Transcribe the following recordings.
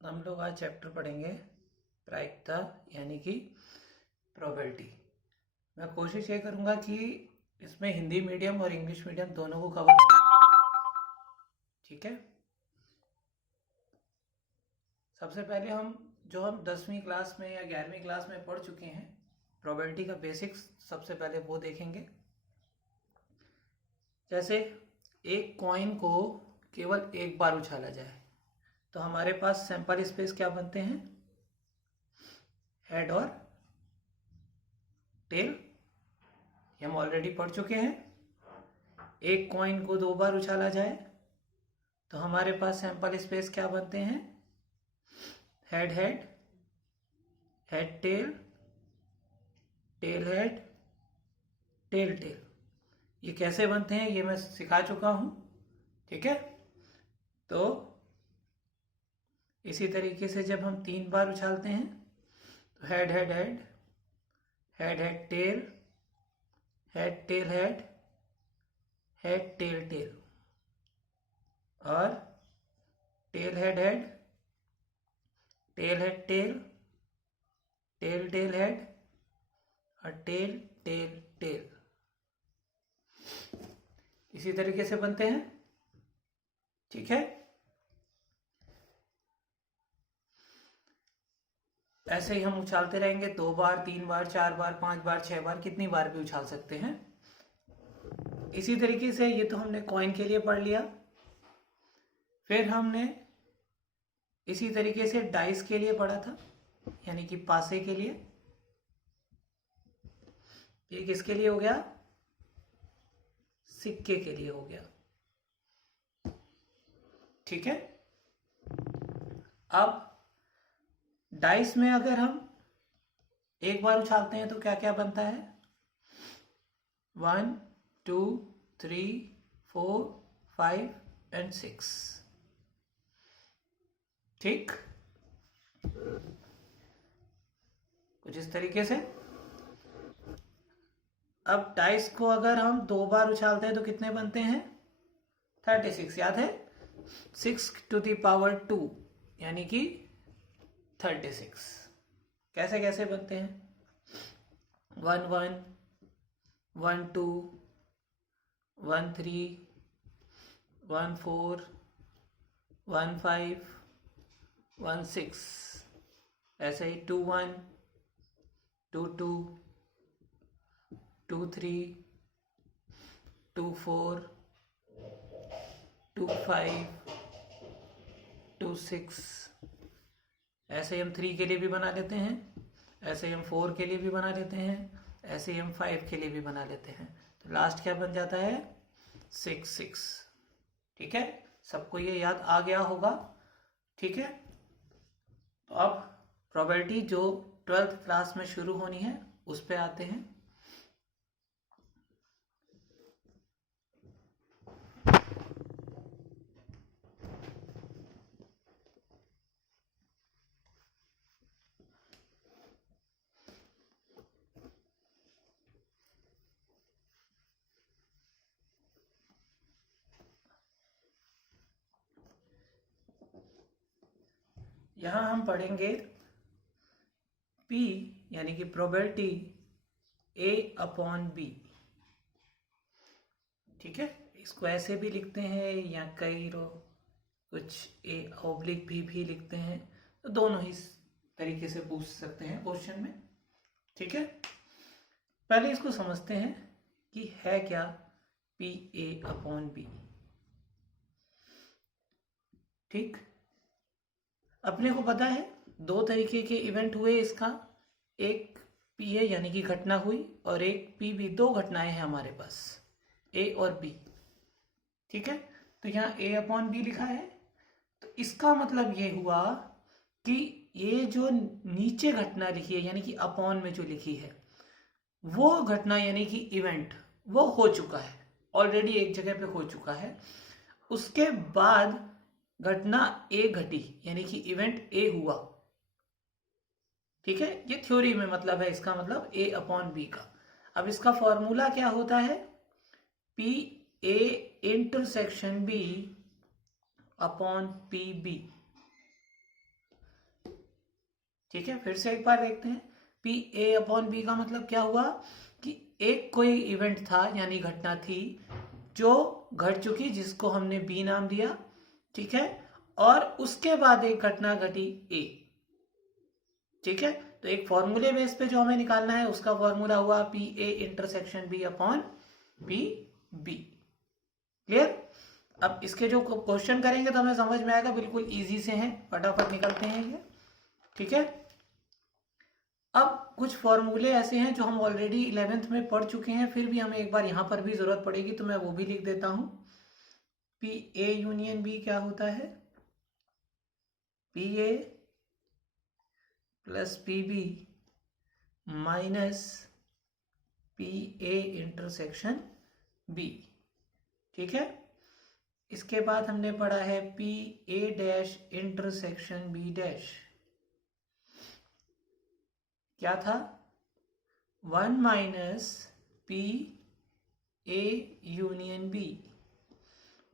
हम लोग आज चैप्टर पढ़ेंगे प्रायिकता यानी कि प्रोबेबिलिटी। मैं कोशिश ये करूँगा कि इसमें हिंदी मीडियम और इंग्लिश मीडियम दोनों को कवर करें। ठीक है। सबसे पहले हम 10वीं क्लास में या 11वीं क्लास में पढ़ चुके हैं प्रोबेबिलिटी का बेसिक्स, सबसे पहले वो देखेंगे। जैसे एक कॉइन को केवल एक बार उछाला जाए तो हमारे पास सैंपल स्पेस क्या बनते हैं, हेड और टेल। हम ऑलरेडी पढ़ चुके हैं। एक कॉइन को 2 बार उछाला जाए तो हमारे पास सैंपल स्पेस क्या बनते हैं, head head, head tail, tail head, tail tail. ये कैसे बनते हैं ये मैं सिखा चुका हूं। ठीक है। तो इसी तरीके से जब हम 3 बार उछालते हैं तो head head head, head head tail, head tail head, head tail tail, और tail head head, tail head tail, tail tail head और टेल टेल टेल। इसी तरीके से बनते हैं। ठीक है। ऐसे ही हम उछालते रहेंगे 2 बार, 3 बार, 4 बार, 5 बार, 6 बार, कितनी बार भी उछाल सकते हैं। इसी तरीके से ये तो हमने कॉइन के लिए पढ़ लिया। फिर हमने इसी तरीके से डाइस के लिए पढ़ा था, यानी कि पासे के लिए। ये किसके लिए हो गया, सिक्के के लिए हो गया। ठीक है। अब डाइस में अगर हम एक बार उछालते हैं तो क्या क्या बनता है, 1 2 3 4 5 एंड 6। ठीक, कुछ इस तरीके से। अब डाइस को अगर हम 2 बार उछालते हैं तो कितने बनते हैं, 36। याद है, 6 to the power 2 यानी कि 36। कैसे कैसे बनते हैं, 1 1 1 2 1 3 1 4 1 5 1 6। ऐसे ही 2 1 2 2 2 3 2 4 2 5 2 6। ऐसे ही हम 3 के लिए भी बना लेते हैं, ऐसे ही हम 4 के लिए भी बना लेते हैं, ऐसे ही हम 5 के लिए भी बना लेते हैं। तो लास्ट क्या बन जाता है, 6 6। ठीक है, सबको ये याद आ गया होगा। ठीक है। तो अब प्रोबेबिलिटी जो 12th क्लास में शुरू होनी है उस पे आते हैं। यहां हम पढ़ेंगे P यानी कि प्रोबेबिलिटी A/B। ठीक है, इसको ऐसे भी लिखते हैं या कई रो कुछ A/ भी लिखते हैं, तो दोनों ही तरीके से पूछ सकते हैं क्वेश्चन में। ठीक है। पहले इसको समझते हैं कि है क्या PA/B। ठीक, अपने को पता है 2 तरीके के इवेंट हुए इसका, एक PA यानी कि घटना हुई और एक PB। 2 घटनाएं हैं हमारे पास, A और B। ठीक है। तो यहाँ A/B लिखा है, तो इसका मतलब ये हुआ कि ये जो नीचे घटना लिखी है यानी कि अपॉन में जो लिखी है वो घटना यानी कि इवेंट वो हो चुका है, ऑलरेडी एक जगह पे हो चुका है। उसके बाद घटना ए घटी यानी कि इवेंट ए हुआ। ठीक है, ये थ्योरी में मतलब है, इसका मतलब A/B का। अब इसका फॉर्मूला क्या होता है, PA इंटरसेक्शन B/PB। ठीक है, फिर से एक बार देखते हैं। पी ए अपॉन बी का मतलब क्या हुआ कि एक कोई इवेंट था यानी घटना थी जो घट चुकी, जिसको हमने बी नाम दिया, ठीक है, और उसके बाद एक घटना घटी ए, ठीक है। तो एक फॉर्मूले बेस पे जो हमें निकालना है उसका फॉर्मूला हुआ P A intersection B upon P B. Clear? अब इसके जो क्वेश्चन करेंगे तो हमें समझ में आएगा, बिल्कुल इजी से हैं, फटाफट निकलते हैं ये, ठीक है। अब कुछ फॉर्मूले ऐसे हैं जो हम ऑलरेडी 11th में पढ़ चुके हैं, फिर भी हमें एक बार यहां पर भी जरूरत पड़ेगी, तो मैं वो भी लिख देता हूं। पी ए यूनियन बी क्या होता है? P A plus P B minus P A intersection B, ठीक है। इसके बाद हमने पढ़ा है P A dash intersection B dash, क्या था? 1 minus P A union B,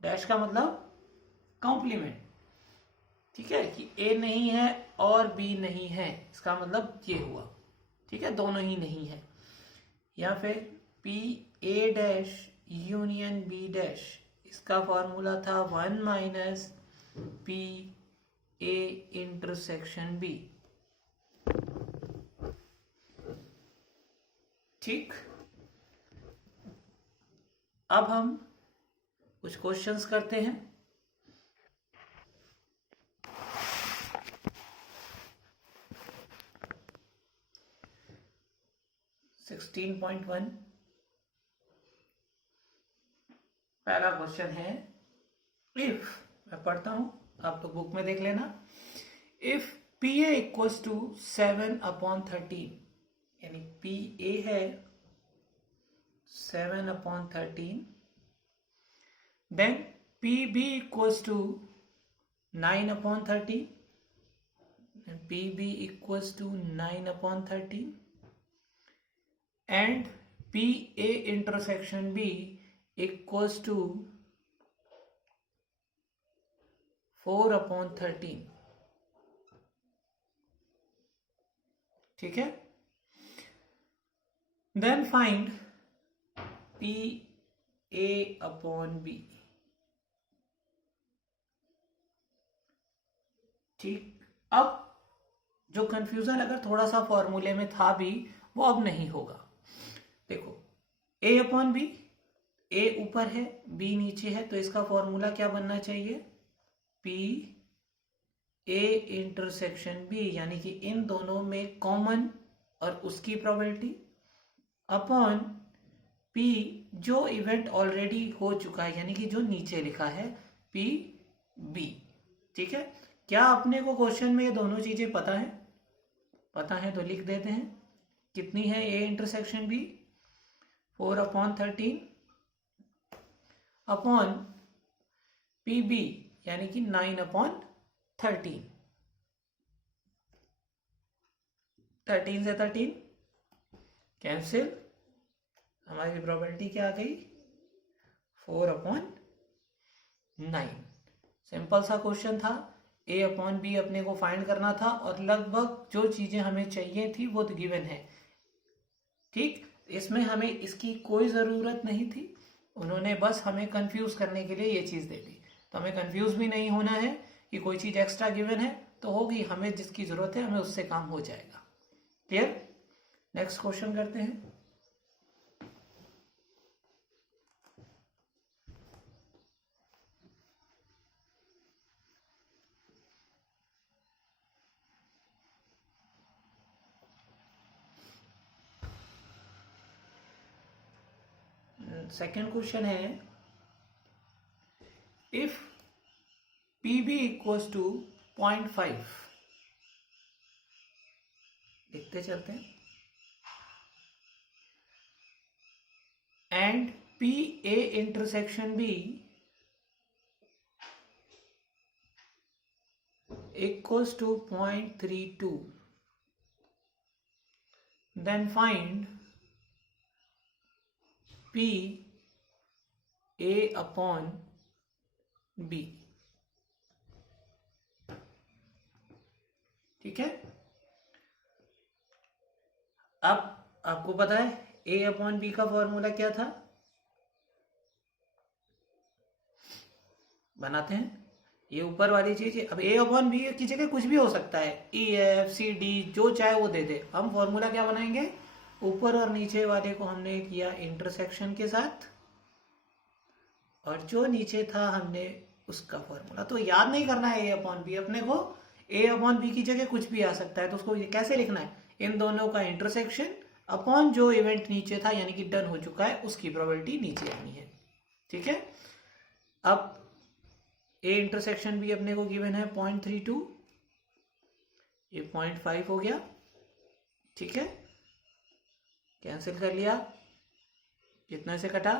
dash का मतलब कॉम्प्लीमेंट, ठीक है, कि ए नहीं है और बी नहीं है, इसका मतलब ये हुआ, ठीक है, दोनों ही नहीं है। या फिर P A dash union B dash, इसका फॉर्मूला था 1 minus P A intersection B, ठीक। अब हम कुछ क्वेश्चंस करते हैं। सिक्सटीन पॉइंट वन, पहला क्वेश्चन है, इफ, मैं पढ़ता हूं, आप तो बुक में देख लेना। If P A equals to 7 upon 13, यानी पी ए है 7 upon 13, then P B equals to 9 upon 13, P B equals to 9 upon 13, and P A intersection B equals to 4 upon 13, ठीक है। Then find P A upon B, ठीक। अब जो confusion अगर थोड़ा सा फॉर्मूले में था भी, वो अब नहीं होगा। देखो, ए अपॉन बी, ए ऊपर है बी नीचे है, तो इसका फॉर्मूला क्या बनना चाहिए? पी ए इंटरसेक्शन बी, यानी कि इन दोनों में कॉमन और उसकी प्रोबेबिलिटी, अपॉन पी जो इवेंट ऑलरेडी हो चुका है, यानी कि जो नीचे लिखा है पी बी, ठीक है। क्या अपने को क्वेश्चन में ये दोनों चीजें पता है? पता है तो लिख देते हैं। कितनी है A intersection B? 4 upon 13 upon P B, यानी कि 9 अपॉन 13, 13 से 13 कैंसिल, हमारी प्रोबेबिलिटी क्या आ गई? 4 अपॉन 9। सिंपल सा क्वेश्चन था, ए अपॉन बी अपने को फाइंड करना था, और लगभग जो चीजें हमें चाहिए थी वो तो गिवन है, ठीक। इसमें हमें इसकी कोई ज़रूरत नहीं थी, उन्होंने बस हमें कंफ्यूज करने के लिए ये चीज़ दे दी। तो हमें कंफ्यूज भी नहीं होना है कि कोई चीज़ एक्स्ट्रा गिवन है तो होगी, हमें जिसकी ज़रूरत है हमें उससे काम हो जाएगा। क्लियर? नेक्स्ट क्वेश्चन करते हैं। सेकेंड क्वेश्चन है, if P B equals to 0.5, लिखते चलते हैं, and P A intersection B equals to 0.32, then find P A upon B, ठीक है। अब आपको पता है a अपॉन बी का फॉर्मूला क्या था, बनाते हैं। ये ऊपर वाली चीज, अब a अपॉन बी की जगह कुछ भी हो सकता है, ई एफ सी डी जो चाहे वो दे दे। हम फॉर्मूला क्या बनाएंगे, ऊपर और नीचे वाले को हमने किया इंटरसेक्शन के साथ, और जो नीचे था हमने उसका फॉर्मूला। तो याद नहीं करना है a अपॉन बी, अपने को a अपॉन बी की जगह कुछ भी आ सकता है। तो उसको कैसे लिखना है, इन दोनों का इंटरसेक्शन अपॉन जो इवेंट नीचे था, यानी कि डन हो चुका है, उसकी प्रोबेबिलिटी नीचे आनी है। ठीक है, अब a इंटरसेक्शन भी अपने को गिवन है 0.32, ये 0.5 हो गया। ठीक है, कैंसिल कर लिया, कितने से कटा,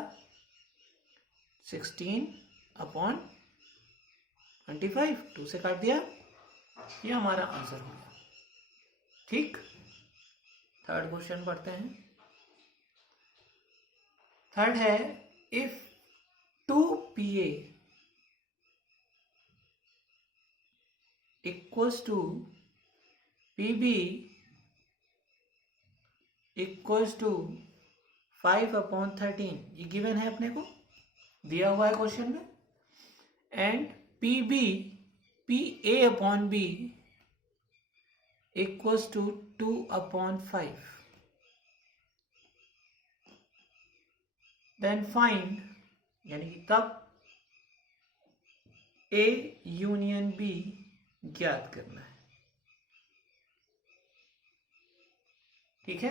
16/25, 2 से काट दिया, ये हमारा आंसर हो गया। ठीक, थर्ड क्वेश्चन पढ़ते हैं। थर्ड है, if 2PA equals to PB equals to 5/13, ये गिवन है अपने को, दिया हुआ है क्वेश्चन में। And PA upon B equals to 2/5, then find, यानी कि तब A यूनियन B ज्ञात करना है। ठीक है,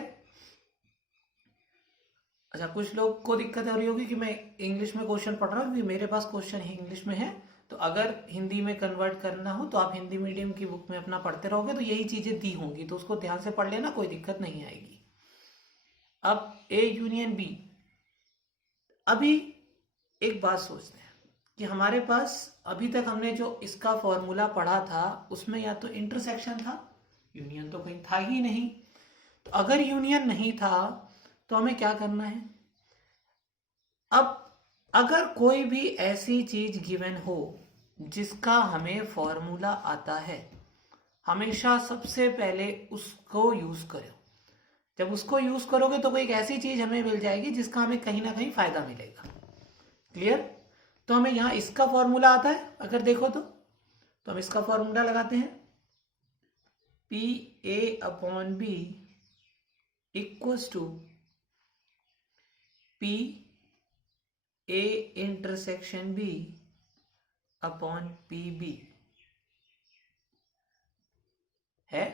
अच्छा, कुछ लोग को दिक्कत हो रही होगी कि मैं इंग्लिश में क्वेश्चन पढ़ रहा हूँ, क्योंकि मेरे पास क्वेश्चन ही इंग्लिश में है। तो अगर हिंदी में कन्वर्ट करना हो तो आप हिंदी मीडियम की बुक में अपना पढ़ते रहोगे, तो यही चीजें दी होंगी, तो उसको ध्यान से पढ़ लेना, कोई दिक्कत नहीं आएगी। अब A यूनियन B, अभी एक बात सोचते हैं कि हमारे पास अभी तक हमने जो इसका फॉर्मूला पढ़ा था उसमें या तो इंटरसेक्शन था, यूनियन तो कहीं था ही नहीं। तो अगर यूनियन नहीं था तो हमें क्या करना है, अब अगर कोई भी ऐसी चीज गिवन हो जिसका हमें फॉर्मूला आता है, हमेशा सबसे पहले उसको यूज करो। जब उसको यूज करोगे तो कोई एक ऐसी चीज हमें मिल जाएगी जिसका हमें कहीं ना कहीं फायदा मिलेगा। क्लियर, तो हमें यहां इसका फॉर्मूला आता है, अगर देखो तो हम इसका फॉर्मूला लगाते हैं, PA upon B equals to PA intersection B upon PB है।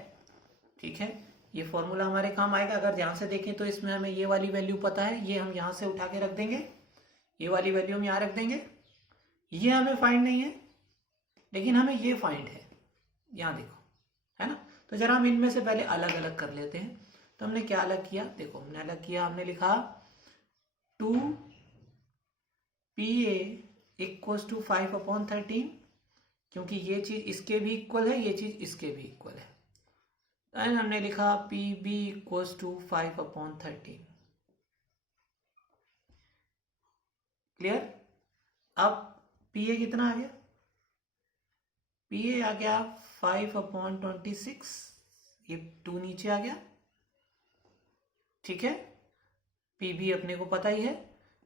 ठीक है, ये फॉर्मूला हमारे काम आएगा। अगर ध्यान से देखें तो इसमें हमें ये वाली वैल्यू पता है, ये हम यहां से उठा के रख देंगे, ये वाली वैल्यू हम यहां रख देंगे। ये हमें फाइंड नहीं है, लेकिन हमें ये फाइंड है, यहां देखो, है ना। तो जरा हम इनमें से पहले अलग अलग कर लेते हैं। तो हमने क्या अलग किया, देखो हमने अलग किया, हमने लिखा 2PA इक्वल्स टू 5/13, क्योंकि ये चीज इसके भी इक्वल है, ये चीज इसके भी इक्वल है। एंड हमने लिखा PB इक्वल्स टू 5/13। क्लियर, अब PA कितना आ गया, PA आ गया 5/26, ये 2 नीचे आ गया। ठीक है, PB अपने को पता ही है।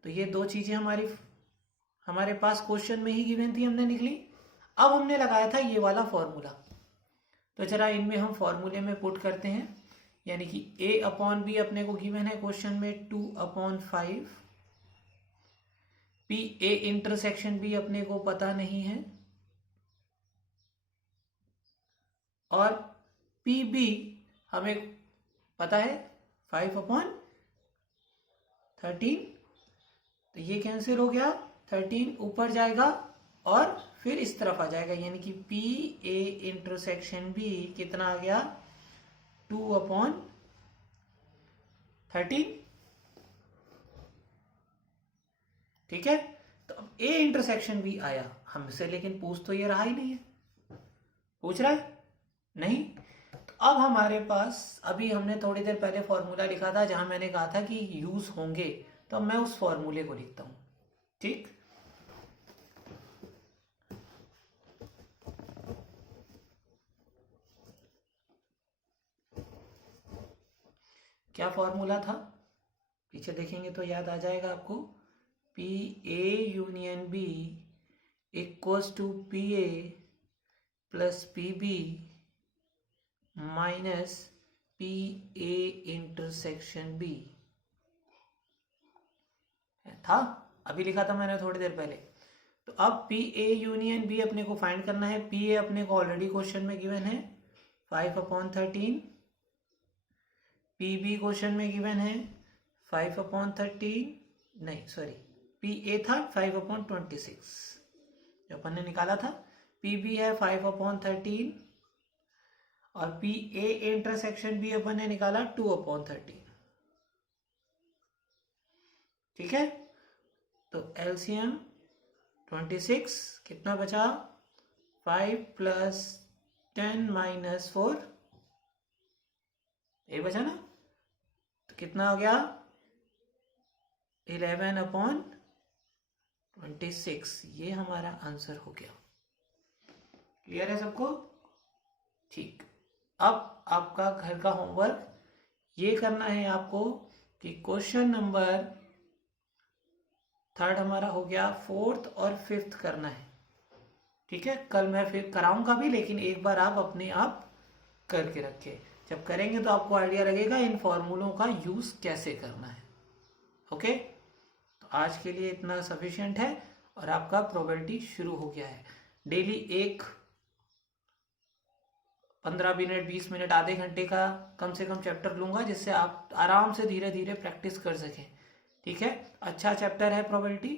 तो ये दो चीजें हमारे पास क्वेश्चन में ही गिवन थी, हमने निकली। अब हमने लगाया था ये वाला फॉर्मूला, तो जरा इनमें हम फॉर्मूले में पुट करते हैं, यानी कि A अपॉन B अपने को गिवन है क्वेश्चन में 2/5, PA इंटरसेक्शन B अपने को पता नहीं है, और PB हमें पता है 5/13। तो ये कैंसिल हो गया, 13 ऊपर जाएगा और फिर इस तरफ आ जाएगा, यानी कि PA इंटरसेक्शन B कितना आ गया, 2/13। ठीक है, तो अब A इंटरसेक्शन B आया हमसे, लेकिन पूछ तो ये रहा ही नहीं है, पूछ रहा है नहीं। तो अब हमारे पास, अभी हमने थोड़ी देर पहले फॉर्मूला लिखा था जहां मैंने कहा था कि यूज होंगे, तो मैं उस फॉर्मूले को लिखता हूं। ठीक, क्या फॉर्मूला था, पीछे देखेंगे तो याद आ जाएगा आपको, P A union B equals to P A plus P B minus P A intersection B. था, अभी लिखा था मैंने थोड़ी देर पहले। तो अब पी ए यूनियन बी अपने को फाइंड करना है। पी ए अपने को ऑलरेडी क्वेश्चन में गिवन है 5/13, पी बी क्वेश्चन में गिवन है 5/13, नहीं सॉरी, पी ए था 5/26 जो अपन ने निकाला था, पी बी है 5/13 और पी ए इंटरसेक्शन बी अपन ने निकाला 2/13। ठीक है, तो एलसीएम 26 कितना बचा, 5 + 10 - 4 ये बचा ना, तो कितना हो गया 11/26, ये हमारा आंसर हो गया। क्लियर है सबको? ठीक, अब आपका घर का होमवर्क ये करना है आपको कि क्वेश्चन नंबर 3 हमारा हो गया, 4th और 5th करना है। ठीक है, कल मैं फिर कराऊंगा भी, लेकिन एक बार आप अपने आप करके रखें। जब करेंगे तो आपको आइडिया लगेगा इन फॉर्मूलों का यूज कैसे करना है। ओके, तो आज के लिए इतना सफिशिएंट है और आपका प्रोबेबिलिटी शुरू हो गया है। डेली एक 15 मिनट 20 मिनट आधे घंटे का कम से कम चैप्टर लूंगा, जिससे आप आराम से धीरे धीरे प्रैक्टिस कर सकें। ठीक है, अच्छा चैप्टर है प्रोबेबिलिटी,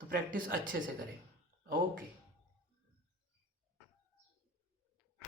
तो प्रैक्टिस अच्छे से करें। ओके।